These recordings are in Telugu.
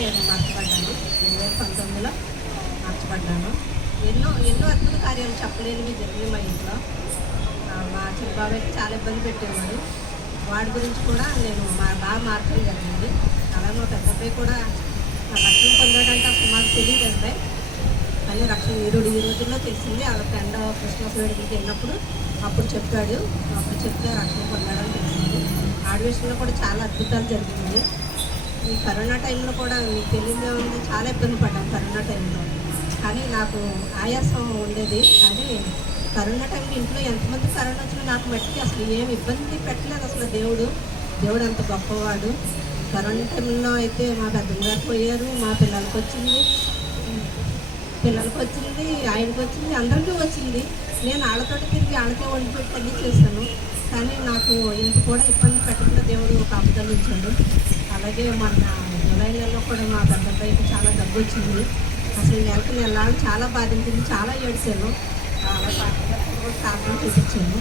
నేను మార్చబడ్డాను. 2019లో మార్చబడ్డాను. ఎన్నో ఎన్నో అద్భుత కార్యాలు చెప్పలేనివి జరిగినాయి మా ఇంట్లో. మా చిన్న బాబాయ్కి చాలా ఇబ్బంది పెట్టేవాడు. వాడి గురించి కూడా నేను బాగా మార్చడం జరిగింది. అలాగే మా పెద్ద అబ్బాయి కూడా రక్షణ పొందాడంటే అసలు మాకు తెలియదు అంటే, కానీ రక్షణ వీరుడు ఈ రోజుల్లో తెలిసింది. వాళ్ళ ఫ్రెండ్ క్రిస్మస్ వేడుకకి వెళ్ళినప్పుడు అప్పుడు చెప్పాడు. అప్పుడు చెప్తే రక్షణ పొందాడని తెలిసింది. ఆడి విషయంలో కూడా చాలా అద్భుతాలు జరుగుతుంది. ఈ కరోనా టైంలో కూడా మీకు తెలియదే ఉంది, చాలా ఇబ్బంది పడ్డాను కరోనా టైంలో. కానీ నాకు ఆయాసం ఉండేది. కానీ కరోనా టైంలో ఇంట్లో ఎంతమంది కరోనా వచ్చినా నాకు మట్టికి అసలు ఏమి ఇబ్బంది పెట్టలేదు. అసలు దేవుడు అంత గొప్పవాడు. కరోనా టైంలో అయితే మా పెద్దగారు పోయారు, మా పిల్లలకి వచ్చింది, ఆయనకి వచ్చింది, అందరికీ వచ్చింది. నేను వాళ్ళతో తిరిగి వాళ్ళకే వండి పెట్టి అన్నీ చేశాను. కానీ నాకు ఇంత కూడా ఇబ్బంది పెట్టకుండా దేవుడు ఒక అబద్ధాలు ఇచ్చాడు. అలాగే మన జూలై నెలలో కూడా మా పెద్ద అబ్బాయికి చాలా దగ్గు వచ్చింది. అసలు నెలలు చాలా బాధించింది, చాలా ఏడ్చాను. అలా కూడా ప్రార్థన చూపించాను.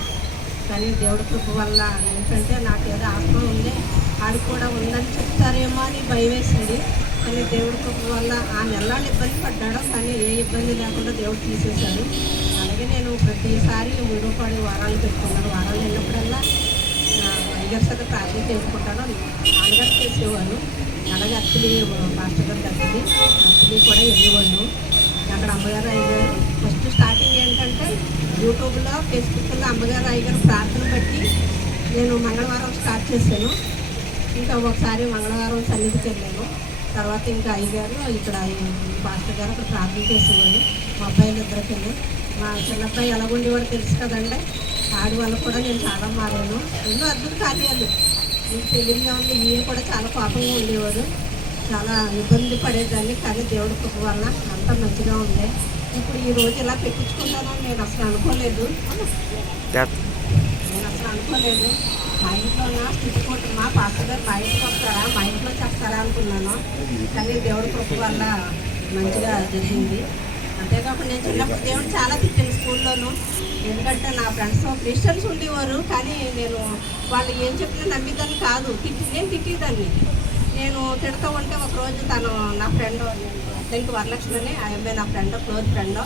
కానీ దేవుడి కృప వల్ల ఏంటంటే నాకు ఏదో ఆత్మ ఉంది, ఆడికి కూడా ఉందని చెప్తారేమో అని భయం వేసింది. కానీ దేవుడి కృప వల్ల ఆ నెలలు ఇబ్బంది పడ్డాడు, కానీ ఏ ఇబ్బంది లేకుండా దేవుడు తీసేశాడు. అలాగే నేను ప్రతిసారి 3 వారాలు పెట్టుకున్నాను. వారాలు వెళ్ళినప్పుడల్లా అయ్యగారి చేత ప్రార్థన చేసుకుంటాను. నాన్నగారు చేసేవాళ్ళు. అలాగే అత్తిలి మాస్టర్ గారు తగ్గింది, అత్తిలి కూడా వెళ్ళేవాళ్ళు. అక్కడ అమ్మగారు అయ్యగారు ఫస్ట్ స్టార్టింగ్ ఏంటంటే యూట్యూబ్లో ఫేస్బుక్లో అమ్మగారు అయ్యగారు ప్రార్థన బట్టి నేను మంగళవారం స్టార్ట్ చేశాను. ఇంకా ఒకసారి మంగళవారం సన్నిధికి వెళ్ళాను. తర్వాత ఇంకా అయ్యగారు ఇక్కడ మాస్టర్ గారు అక్కడ ప్రార్థన చేసేవాడు. మా అబ్బాయిలు ఇద్దరికి మా చిన్నబ్బాయి ఎలా ఉండేవాడు తెలుసు కదండి. ఆడి వల్ల కూడా నేను చాలా మారాను. ఎన్నో అద్భుత కార్యాలు మీకు తెలియగా ఉంది. ఈయన కూడా చాలా కోపంగా ఉండేవాడు, చాలా ఇబ్బంది పడేదాన్ని. కానీ దేవుడి కృప వల్ల అంత మంచిగా ఉంది. ఇప్పుడు ఈ రోజు ఇలా పెట్టించుకుంటానని నేను అసలు అనుకోలేదు. మా ఇంట్లో ఉన్న స్థితికోటి మా పాస్టర్ గారు మా ఇంటికి వస్తారా, మా ఇంట్లో చేస్తారా అనుకున్నాను. కానీ దేవుడి కృప వల్ల మంచిగా జరిగింది. అంతేకాకుండా నేను చిన్నప్పుడు దేవుడు చాలా తిట్టాను స్కూల్లోనూ. ఎందుకంటే నా ఫ్రెండ్స్ క్రిస్టియన్స్ ఉండేవారు, కానీ నేను వాళ్ళు ఏం చెప్పినా నమ్మిదాన్ని కాదు. నేను తిట్టేదాన్ని. నేను తిడుతూ ఉంటే ఒకరోజు తను నా ఫ్రెండ్ దీనికి వరలక్ష్మి అని ఆ అమ్మాయి నా ఫ్రెండ్, క్లోజ్ ఫ్రెండ్,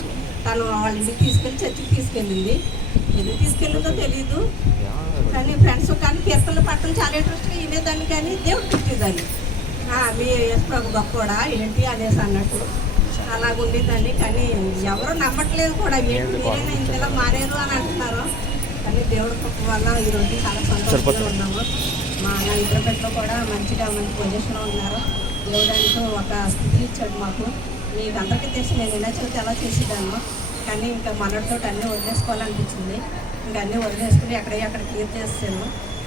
తను వాళ్ళ ఇంటికి తీసుకెళ్ళి చర్చికి తీసుకెళ్ళింది. ఎందుకు తీసుకెళ్ళిందో తెలీదు. కానీ ఫ్రెండ్స్ కానీ కీర్తనలు పట్టడం చాలా ఇంట్రెస్ట్గా వినేదాన్ని. కానీ దేవుడు తిట్టేదాన్ని. మీ ప్రభు గొప్పడా ఏంటి అనేసి అన్నట్టు అలాగుండేదాన్ని. కానీ ఎవరు నమ్మట్లేదు కూడా, ఏంటి మీరైనా ఇంతలా మారారు అని అంటున్నారు. కానీ దేవుడి కృప వల్ల ఈరోజు చాలా సంతోషంగా ఉన్నాము. మా హైదరాబాద్లో కూడా మంచి పొజిషన్లో ఉన్నారు. దేవుడానికి ఒక స్థితి ఇచ్చాడు మాకు. మీకు అందరికీ తెలిసి నేను ఎలా చెబితే ఎలా చేసేదాను. కానీ ఇంకా మనతో అన్నీ వదిలేసుకోవాలనిపించింది. ఇంకా అన్నీ వదిలేసుకుని అక్కడ క్లియర్ చేస్తాను.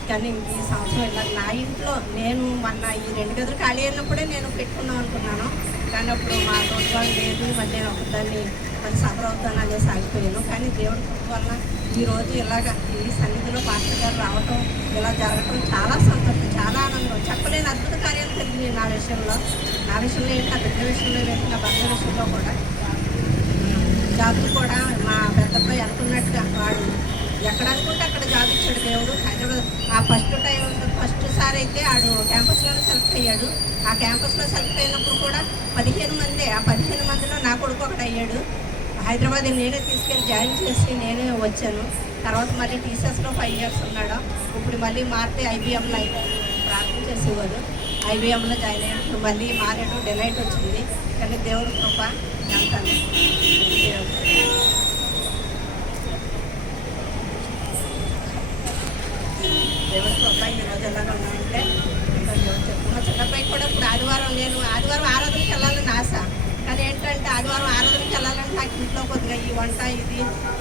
కానీ ఇంక ఈ సంవత్సరం ఇలా నా ఇంట్లో నేను మొన్న ఈ 2 గదులు ఖాళీ అయినప్పుడే నేను పెట్టుకుందాం అనుకున్నాను. కానీ అప్పుడు మా తోటి లేదు, మళ్ళీ నేను ఒకదాన్ని మళ్ళీ సఫర్ అవుతాను అనేసి ఆగిపోయాను. కానీ దేవుడి కృప వల్ల ఈరోజు ఇలాగ ఈ సన్నిధిలో పాస్టర్ గారు రావటం, ఇలా జరగటం చాలా సంతోషం, చాలా ఆనందం. చెప్పలేని అద్భుత కార్యాలు జరిగినాయి నా విషయంలో ఏంటి, నా బిడ్డ విషయంలో ఏంటి, నా భర్త విషయంలో కూడా. జాబులు కూడా మా పెద్దబ్బాయి అనుకున్నట్టుగా వాడు ఎక్కడ అనుకుంటే అక్కడ జాబ్ ఇచ్చాడు దేవుడు. హైదరాబాద్ ఆ ఫస్ట్ సారి అయితే ఆడు క్యాంపస్లోనే సెలెక్ట్ అయ్యాడు. ఆ క్యాంపస్లో సెలెక్ట్ అయినప్పుడు కూడా 15 మంది, ఆ 15 మందిలో నా కొడుకు ఒకటి అయ్యాడు. హైదరాబాద్ నేనే తీసుకెళ్ళి జాయిన్ చేసి నేనే వచ్చాను. తర్వాత మళ్ళీ టీసీఎస్లో 5 years ఉన్నాడు. ఇప్పుడు మళ్ళీ మారితే IBMలో అయితే ప్రార్థన చేసేవాడు. IBMలో జాయిన్ అయ్యాడు. ఇప్పుడు మళ్ళీ మారాడు, డిలైట్ వచ్చింది. కానీ దేవుడి కృప ఎంత దేవుడి కృప ఈరోజు ఎలాగా ఉన్నాయంటే చెప్తున్నా. చిన్నపైకి కూడా ఇప్పుడు ఆదివారం ఆరాధనకి వెళ్ళాలని ఆశ. కానీ ఏంటంటే ఆదివారం ఆరాధనకి వెళ్ళాలంటే నాకు ఇంట్లో కొద్దిగా ఈ వంట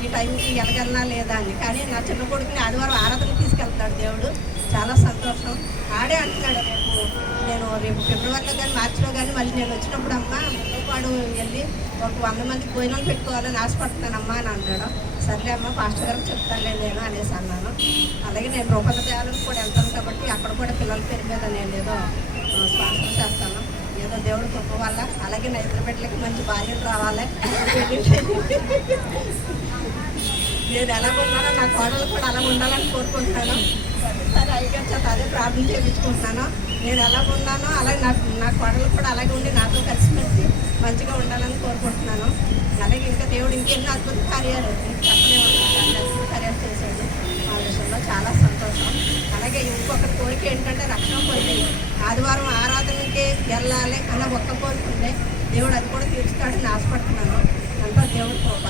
ఈ టైంకి ఎలాగెళ్ళినా లేదా అని. కానీ నా చిన్న కొడుకుని ఆదివారం ఆరాధనకి తీసుకెళ్తాడు దేవుడు. చాలా సంతోషం. ఆడే అంటున్నాడు, రేపు ఫిబ్రవరిలో కానీ మార్చిలో కానీ మళ్ళీ నేను వచ్చినప్పుడు అమ్మ ముప్పపాడు వెళ్ళి ఒక 100 మందికి భోజనాలు పెట్టుకోవాలని ఆశపడుతున్నానమ్మా అని అంటాడు. సర్లే అమ్మ పాస్టర్ గారికి చెప్తానులే నేను అనేసి అన్నాను. అలాగే నేను రూపాయల దేవాలయం కూడా వెళ్తాను కాబట్టి అక్కడ కూడా పిల్లల పేరు మీద నేను ఏదో స్పాన్సర్ చేస్తాను. ఏదో దేవుడి గొప్ప వల్ల. అలాగే నా ఇద్దరు బిడ్డలకి మంచి భార్యలు రావాలి. నేను ఎలాగున్నానో నా కోడలు కూడా అలా ఉండాలని కోరుకుంటున్నాను. సరే అయ్యగారు చేత అదే ప్రార్థన చేయించుకుంటున్నాను. నేను ఎలా ఉన్నానో అలాగే నా కోడలు కూడా అలాగే ఉండి నాతో కలిసిమెలిసి మంచిగా ఉండాలని కోరుకుంటున్నాను. అలాగే ఇంకా దేవుడు ఇంకెన్నో అద్భుత కార్యాలు చెప్పలేము, అద్భుత కార్యాలు చేశాడు మా విషయంలో, చాలా సంతోషం. అలాగే ఇంకొక కోరిక ఏంటంటే రక్షణ పొంది ఆదివారం ఆరాధనకి వెళ్ళాలి అన్న ఒక్క కోరిక ఉండే, దేవుడు అది కూడా తీర్చుతాడని ఆశపడుతున్నాను. అంతా దేవుడు కృప.